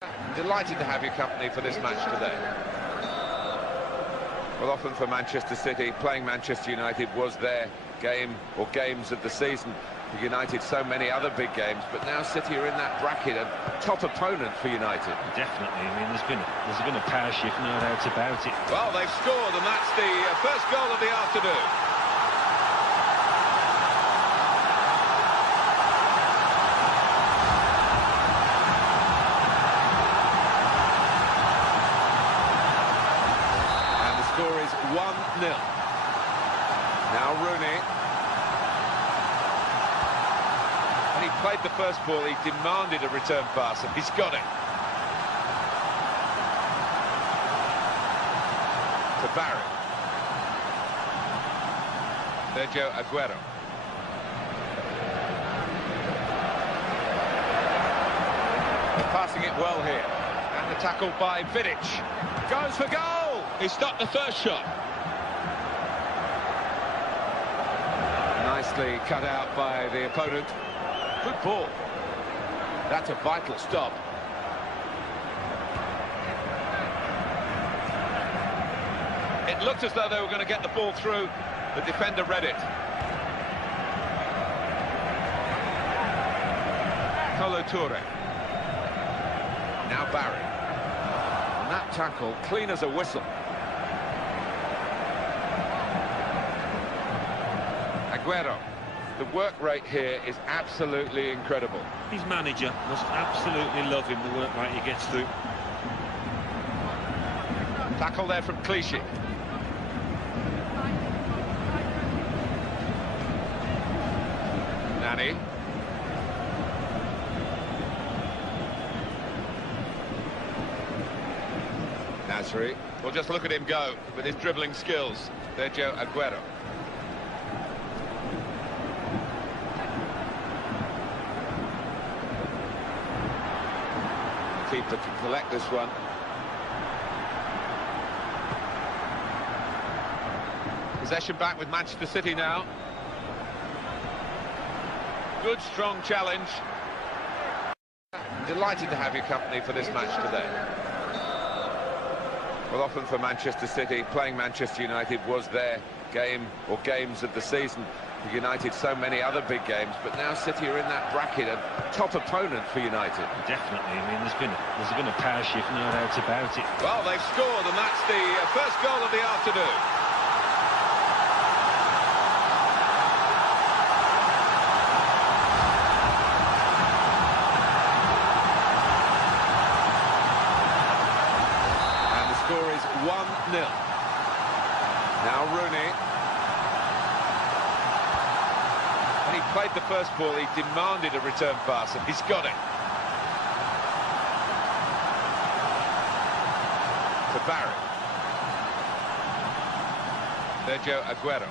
Delighted to have your company for this match today. Well, often for Manchester City, playing Manchester United was their game or games of the season. For United, so many other big games, but now City are in that bracket, a top opponent for United. Definitely. I mean, there's been a power shift, no doubt about it. Well, they've scored, and that's the first goal of the afternoon. Score is 1-0. Now Rooney. When he played the first ball, he demanded a return pass, and he's got it. To Barry. Sergio Aguero. They're passing it well here. And the tackle by FELIX. Goes for goal! He stopped the first shot. Nicely cut out by the opponent. Good ball. That's a vital stop. It looked as though they were going to get the ball through. The defender read it. Kolo Toure. Now Barry. And that tackle, clean as a whistle. Aguero. The work rate here is absolutely incredible. His manager must absolutely love him, the work rate he gets through. Tackle there from Clichy. Nani. Nasri. Well, just look at him go with his dribbling skills. Sergio Aguero. Keeper to collect this one. Possession back with Manchester City now. Good, strong challenge. Delighted to have your company for this match today. Well, often for Manchester City, playing Manchester United was their game or games of the season. For United, so many other big games, but now City are in that bracket, a top opponent for United. Definitely. I mean, there's been a power shift, no doubt about it. Well, they've scored, and that's the first goal of the afternoon. And the score is 1-0. Now Rooney. When he played the first ball, he demanded a return pass, and he's got it. To Barry. Sergio Aguero.